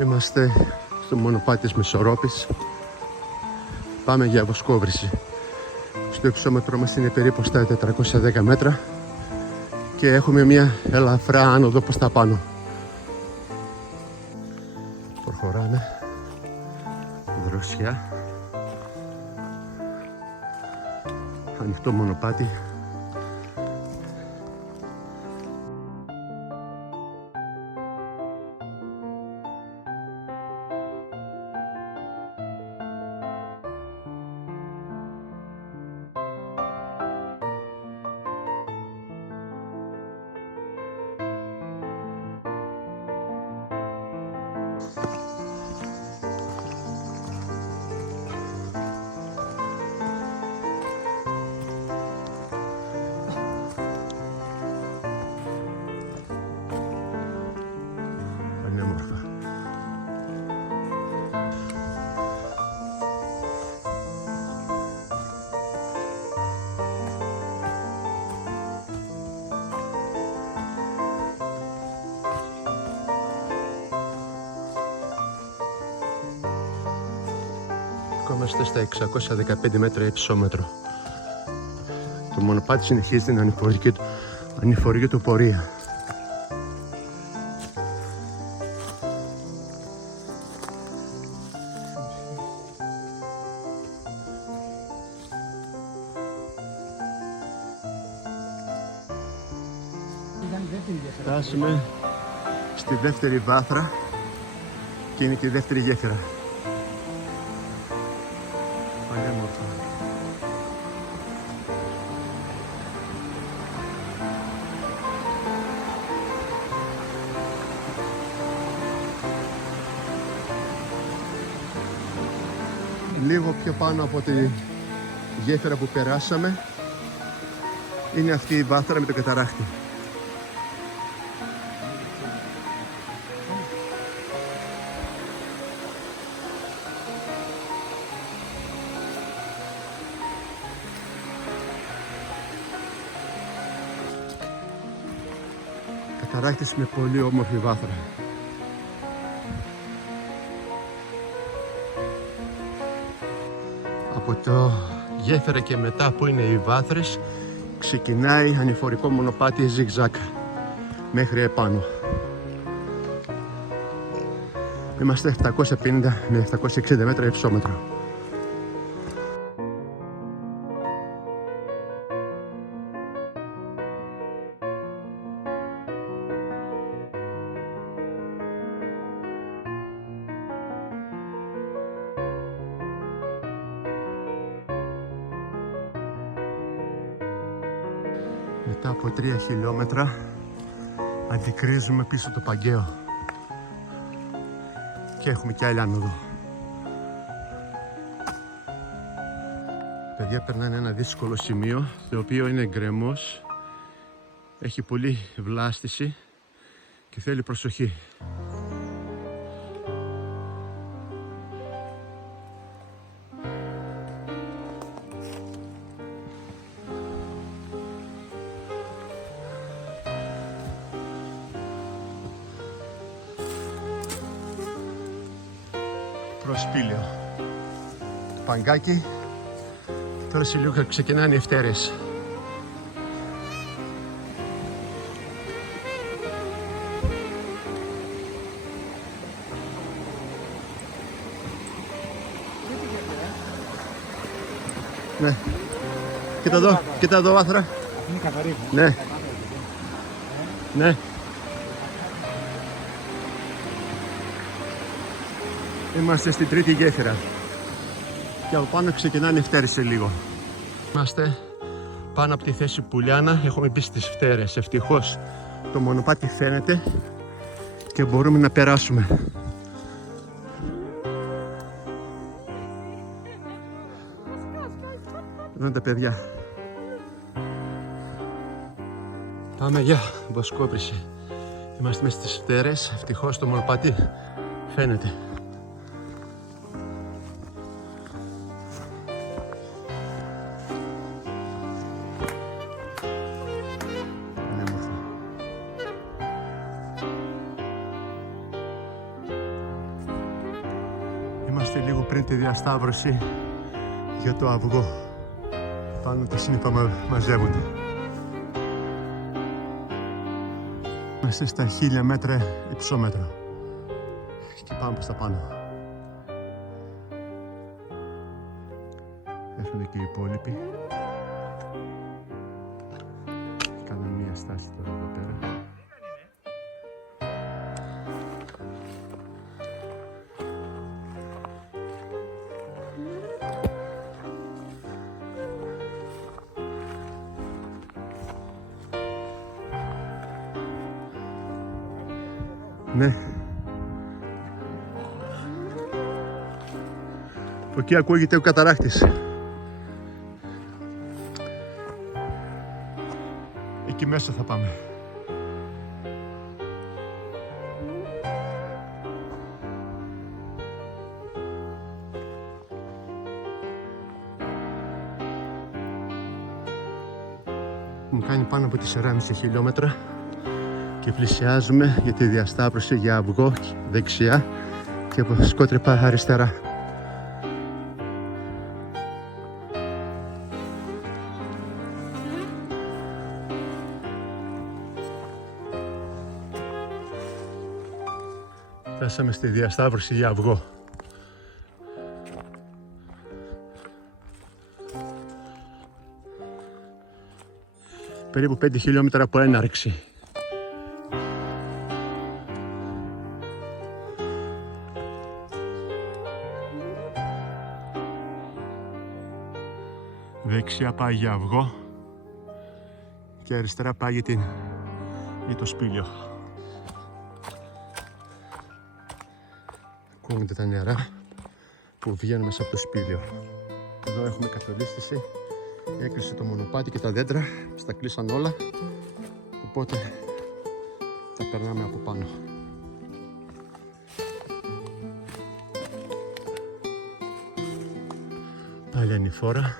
Είμαστε στο μονοπάτι της Μεσορόπης. Πάμε για βοσκόβρηση. Στο υψόμετρό μας είναι περίπου στα 410 μέτρα και έχουμε μια ελαφρά άνοδο προς τα πάνω. Προχωράμε. Δροσιά. Ανοιχτό μονοπάτι. Πανέμορφα. Είμαστε στα 615 μέτρα υψόμετρο. Το μονοπάτι συνεχίζει την ανηφορική του πορεία. Φτάσουμε στη δεύτερη βάθρα και είναι και η δεύτερη γέφυρα. Πανέμορφα. Λίγο πιο πάνω από τη γέφυρα που περάσαμε είναι αυτή η βάθρα με το καταράκτη. Καταράκτης με πολύ όμορφη βάθρα. Από το γέφυρα και μετά που είναι οι βάθρες ξεκινάει ανηφορικό μονοπάτι zigzag μέχρι επάνω. Είμαστε 750 με 760 μέτρα υψόμετρο. Μετά από 3 χιλιόμετρα αντικρίζουμε πίσω το Παγκαίο και έχουμε και άλλη άνοδο. Παιδιά, περνάνε ένα δύσκολο σημείο, το οποίο είναι γκρεμός, έχει πολύ βλάστηση και θέλει προσοχή. Προσπήλιο το Παγκάκι. Τώρα σε λίγο ξεκινάνε οι ευτέρες. Ναι. Κοίτα εδώ βάθρα. Είναι καθαρή. Ναι. Ναι. Είμαστε στην τρίτη γέφυρα και από πάνω ξεκινάνε οι φτέρες σε λίγο. Είμαστε πάνω από τη θέση Πουλιάνα, έχουμε μπει στις φτέρες. Ευτυχώς το μονοπάτι φαίνεται και μπορούμε να περάσουμε. Εδώ είναι τα παιδιά. Πάμε για βοσκόπριση. Είμαστε μέσα στις φτέρες, ευτυχώς το μονοπάτι φαίνεται. Είμαστε λίγο πριν τη διασταύρωση για το αυγό. Πάνω τα σύννεφα μαζεύονται. Είμαστε στα 1000 μέτρα υψόμετρο. Και πάμε προς τα πάνω. Έρχονται και οι υπόλοιποι. Κάνουμε μία στάση τώρα εδώ πέρα. Ναι. Από εκεί ακούγεται ο καταράχτης. Εκεί μέσα θα πάμε. Μου κάνει πάνω από 4,5 χιλιόμετρα και πλησιάζουμε για τη διασταύρωση για αυγό δεξιά και από Σκότρεπα αριστερά. Φτάσαμε στη διασταύρωση για αυγό. Περίπου 5 χιλιόμετρα από έναρξη. Δεξιά πάει για αυγό και αριστερά πάει για το σπήλιο. Ακούγονται τα νερά που βγαίνουν μέσα από το σπήλιο. Εδώ έχουμε καθολίστηση. Έκλεισε το μονοπάτι και τα δέντρα. Στα κλείσαν όλα. Οπότε θα περνάμε από πάνω. Πάλι ανηφόρα.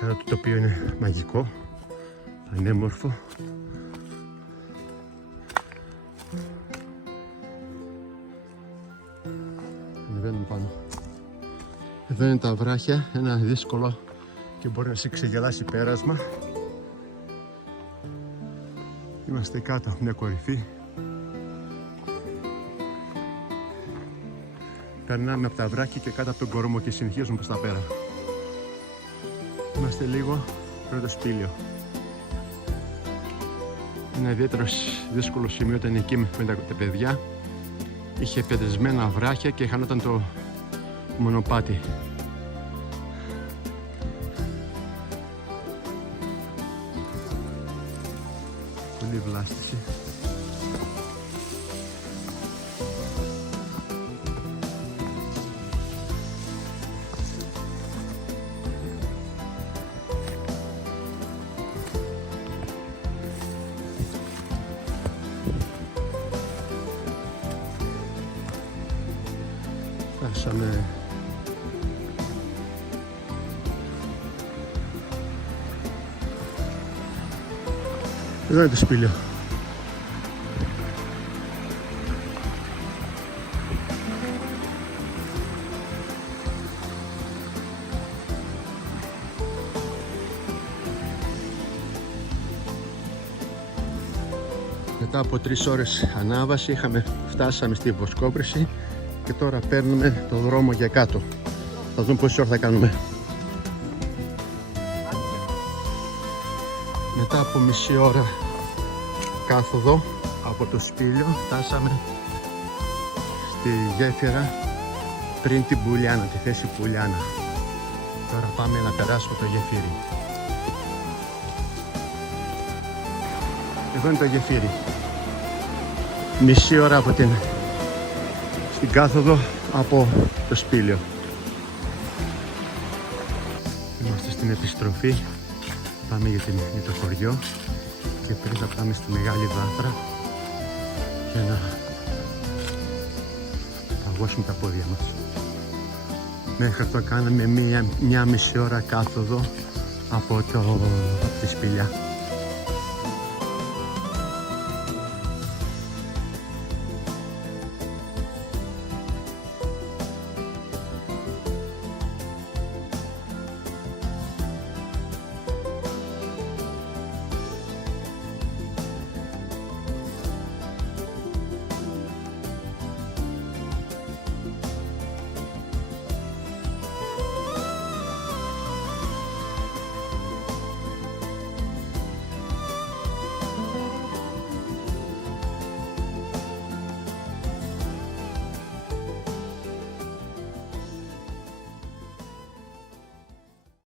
Κάτω το τοπίο είναι μαγικό, πανέμορφο. Ανεβαίνουμε πάνω. Εδώ είναι τα βράχια, ένα δύσκολο και μπορεί να σε ξεγελάσει πέρασμα. Είμαστε κάτω από μια κορυφή. Περνάμε από τα βράχια και κάτω από τον κορμό και συνεχίζουμε προς τα πέρα. Είμαστε λίγο πριν το σπήλιο. Ένα ιδιαίτερο δύσκολο σημείο ήταν εκεί με τα παιδιά. Είχε πετρισμένα βράχια και χανόταν το μονοπάτι. Πολύ βλάστηση. Φτάσαμε εδώ είναι το σπήλιο. Μετά από 3 ώρες ανάβαση φτάσαμε στη Βοσκόπρηση και τώρα παίρνουμε το δρόμο για κάτω. Θα δούμε πόση ώρα θα κάνουμε. Μετά από μισή ώρα κάθοδο από το σπήλιο φτάσαμε στη γέφυρα πριν την Πουλιάνα, τη θέση Πουλιάνα. Τώρα πάμε να περάσουμε το γεφύρι. Εδώ είναι το γεφύρι. Μισή ώρα από στην κάθοδο από το σπήλιο. Είμαστε στην επιστροφή. Πάμε για το χωριό και πριν θα πάμε στη Μεγάλη Βάθρα για να παγώσουμε τα πόδια μας. Μέχρι αυτό κάναμε μία μισή ώρα κάθοδο από τη σπηλιά.